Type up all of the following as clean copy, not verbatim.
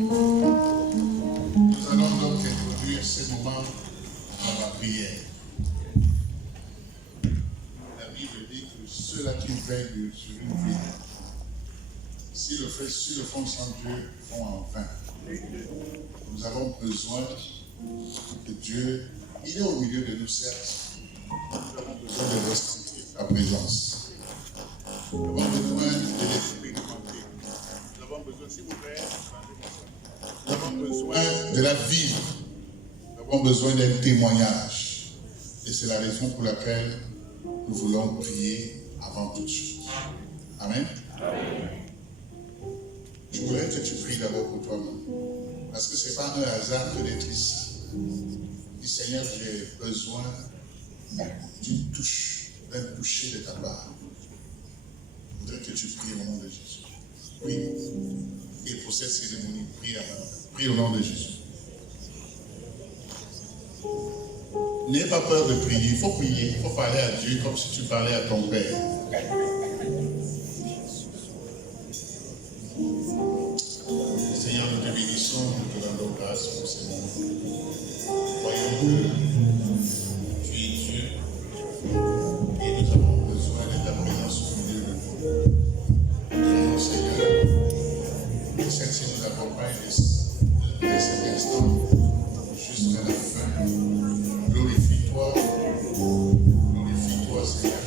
Nous allons donc introduire ce moment dans la prière. La Bible dit que ceux-là qui veillent sur une ville, s'ils le font sans Dieu, font en vain. Nous avons besoin que Dieu, il est au milieu de nous, certes. Nous avons besoin de ressentir sa présence. Nous avons besoin de l'expérimenter. Nous avons besoin, s'il vous plaît, nous avons besoin de la vie. Nous avons besoin d'un témoignage. Et c'est la raison pour laquelle nous voulons prier avant toute chose. Amen. Amen. Je voudrais que tu pries d'abord pour toi-même. Parce que ce n'est pas un hasard que d'être ici. Dis Seigneur, j'ai besoin d'une touche, d'un toucher de ta part. Je voudrais que tu pries au nom de Jésus. Oui. Et pour cette cérémonie, prie au nom de Jésus. N'aie pas peur de prier. Il faut prier. Il faut parler à Dieu comme si tu parlais à ton Père. Seigneur, nous te bénissons, nous te rendons grâce pour ce moment. Voyons que tu es Dieu et nous avons besoin de ta présence au milieu de nous. Prions, Seigneur, que celle-ci nous accompagne de cet instant jusqu'à la fin. Glorifie-toi, Seigneur.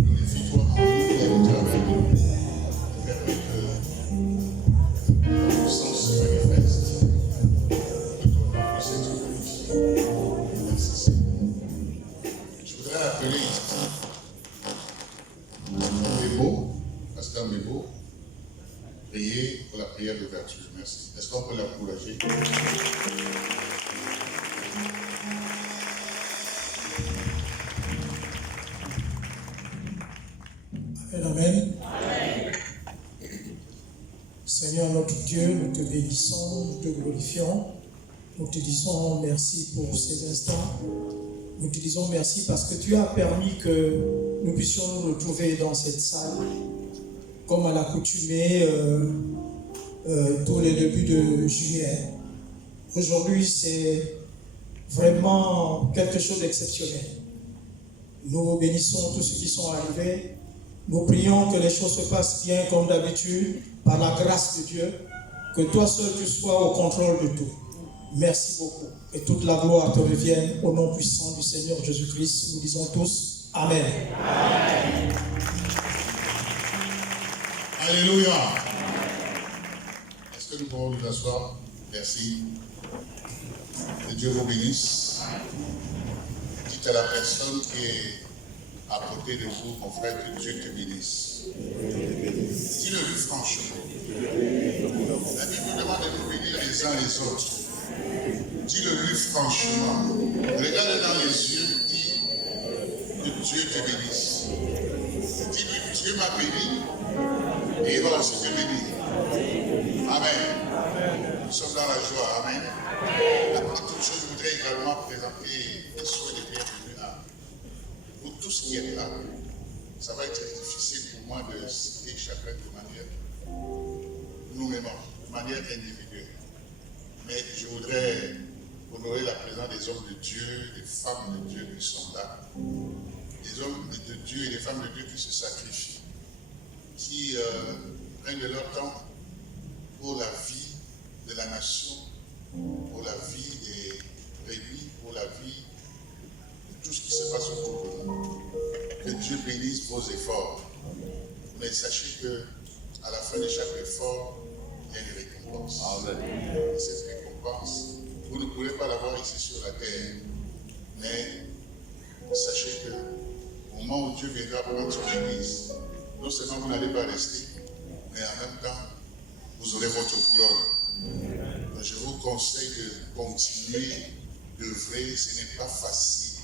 Glorifie-toi en nous et au travers de nous. Permets que ta puissance se manifeste. Que ton nom puisse être glorifié. Merci, Seigneur. Je voudrais appeler ici Pasteur Mébo, prier pour la prière d'ouverture. Merci. Est-ce qu'on peut l'encourager? Amen. Amen. Seigneur notre Dieu, nous te bénissons, nous te glorifions. Nous te disons merci pour ces instants. Nous te disons merci parce que tu as permis que nous puissions nous retrouver dans cette salle comme à l'accoutumée tous les débuts de juillet. Aujourd'hui, c'est vraiment quelque chose d'exceptionnel. Nous bénissons tous ceux qui sont arrivés. Nous prions que les choses se passent bien comme d'habitude, par la grâce de Dieu, que toi seul tu sois au contrôle de tout. Merci beaucoup. Et toute la gloire te revienne au nom puissant du Seigneur Jésus-Christ. Nous disons tous Amen. Amen. Alléluia. Est-ce que nous pouvons nous asseoir? Merci. Que Dieu vous bénisse. Dites à la personne qui est à côté de vous, mon frère, que Dieu te bénisse. Dis-le-lui franchement. La Bible nous demande de nous bénir les uns les autres. Dis-le-lui franchement. Regarde dans les yeux, dis que Dieu te bénisse. Dis-lui, Dieu m'a béni et il va aussi te bénir. Amen. Nous sommes dans la joie. Amen. Avant toute chose, je voudrais également présenter les souhaits de bienvenue à vous tous qui êtes là. Ça va être difficile pour moi de citer chacun de manière, nous-mêmes, de manière individuelle. Mais je voudrais honorer la présence des hommes de Dieu, des femmes de Dieu qui sont là, des hommes de Dieu et des femmes de Dieu qui se sacrifient, qui prennent de leur temps pour la vie de la nation, pour la vie des réunis, pour la vie de tout ce qui se passe autour de nous. Que Dieu bénisse vos efforts. Mais sachez qu'à la fin de chaque effort, il y a une récompense. Amen. Et cette récompense, vous ne pourrez pas l'avoir ici sur la terre. Mais sachez que au moment où Dieu viendra prendre son église, non seulement vous n'allez pas rester, mais en même temps, vous aurez votre couronne. Donc je vous conseille de continuer d'œuvrer. Ce n'est pas facile.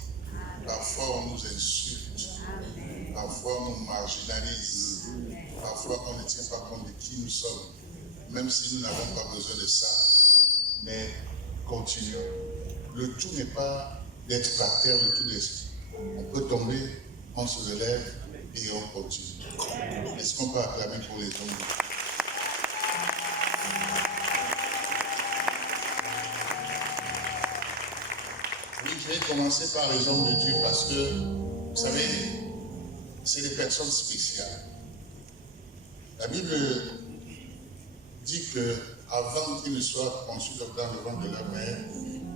Parfois, on nous insulte. Parfois, on nous marginalise. Parfois, on ne tient pas compte de qui nous sommes. Même si nous n'avons pas besoin de ça. Mais continuons. Le tout n'est pas d'être par terre de tout l'esprit. On peut tomber, on se relève et on continue. Est-ce qu'on peut acclamer pour les hommes? je vais commencer par les hommes de Dieu parce que, vous savez, c'est des personnes spéciales. La Bible dit que avant qu'ils ne soient conçus dans le ventre de leur mère,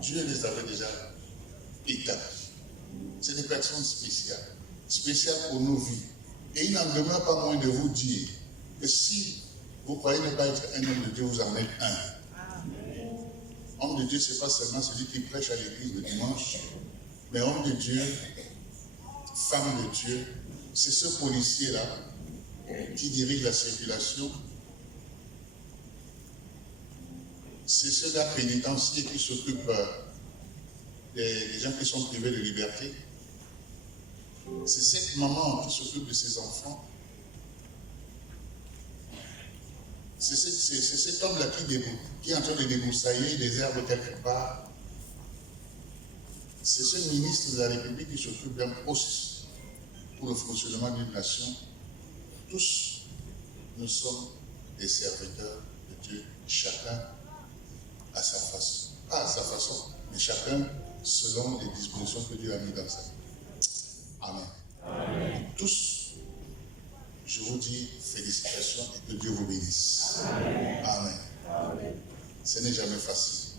Dieu les avait déjà établis. C'est des personnes spéciales, spéciales pour nos vies. Et il n'en demeure pas moins de vous dire que si vous croyez ne pas être un homme de Dieu, vous en êtes un. Homme de Dieu, ce n'est pas seulement celui qui prêche à l'église le dimanche, mais homme de Dieu, femme de Dieu, c'est ce policier-là qui dirige la circulation. C'est ce gars pénitencier qui s'occupe des gens qui sont privés de liberté. C'est cette maman qui s'occupe de ses enfants. C'est cet homme-là qui est en train de débroussailler des herbes quelque part. C'est ce ministre de la République qui s'occupe d'un poste pour le fonctionnement d'une nation. Tous, nous sommes des serviteurs de Dieu, chacun à sa façon. Pas à sa façon, mais chacun selon les dispositions que Dieu a mises dans sa vie. Amen. Amen. Tous, je vous dis félicitations et que Dieu vous bénisse. Amen. Amen. Amen. Ce n'est jamais facile.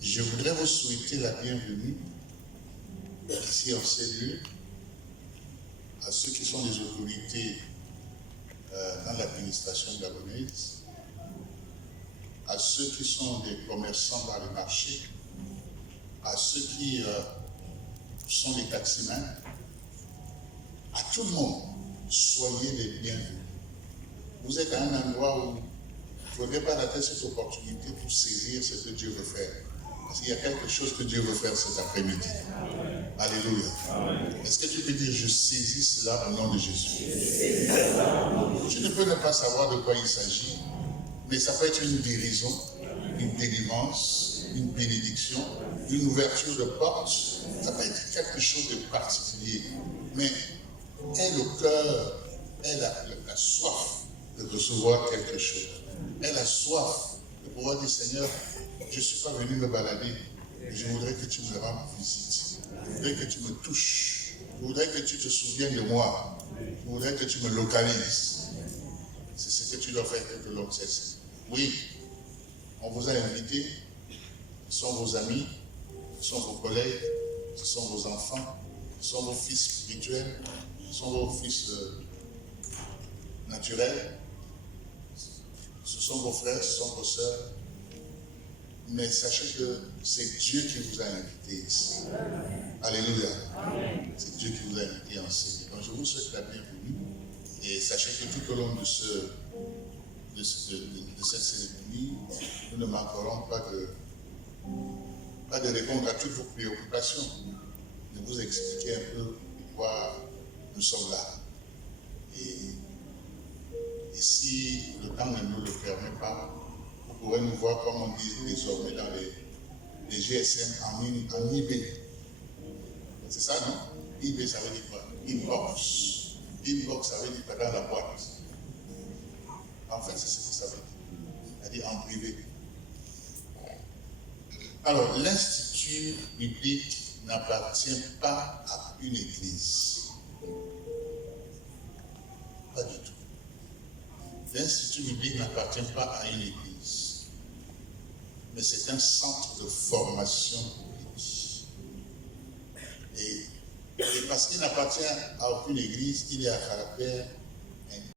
Je voudrais vous souhaiter la bienvenue ici en ces lieux à ceux qui sont des autorités dans l'administration gabonaise, à ceux qui sont des commerçants dans le marché, à ceux qui sont des taximans, à tout le monde, soyez les bienvenus. Vous êtes à un endroit où il ne faudrait pas rater cette opportunité pour saisir ce que Dieu veut faire. Parce qu'il y a quelque chose que Dieu veut faire cet après-midi. Alléluia. Est-ce que tu peux dire, je saisis cela au nom de Jésus? Tu ne peux ne pas savoir de quoi il s'agit, mais ça peut être une guérison, une délivrance, une bénédiction, une ouverture de porte. Ça peut être quelque chose de particulier. Mais aie le cœur, aie la soif de recevoir quelque chose. Aie la soif de pouvoir dire, Seigneur, je ne suis pas venu me balader. Je voudrais que tu me rendes visite. Je voudrais que tu me touches. Je voudrais que tu te souviennes de moi. Je voudrais que tu me localises. C'est ce que tu dois faire tout au long de cette saison. Oui, on vous a invité. Ce sont vos amis, ce sont vos collègues, ce sont vos enfants, ce sont vos fils spirituels, ce sont vos fils naturels, ce sont vos frères, ce sont vos sœurs. Mais sachez que c'est Dieu qui vous a invité ici. Alléluia. C'est Dieu qui vous a invité en Syrie. Donc je vous souhaite la bienvenue. Et sachez que tout au long de cette cérémonie, nous ne manquerons pas de répondre à toutes vos préoccupations, de vous expliquer un peu pourquoi nous sommes là. Et si le temps ne nous le permet pas, vous pourrez nous voir comme on dit désormais dans les GSM en eBay. C'est ça, non? eBay, ça veut dire quoi? Inbox. Inbox, ça veut dire pas dans la boîte. En fait, c'est ce que ça veut dire. C'est-à-dire en privé. Alors, l'Institut biblique n'appartient pas à une église. Pas du tout. L'Institut biblique n'appartient pas à une église. Mais c'est un centre de formation biblique. Et parce qu'il n'appartient à aucune église, il est à caractère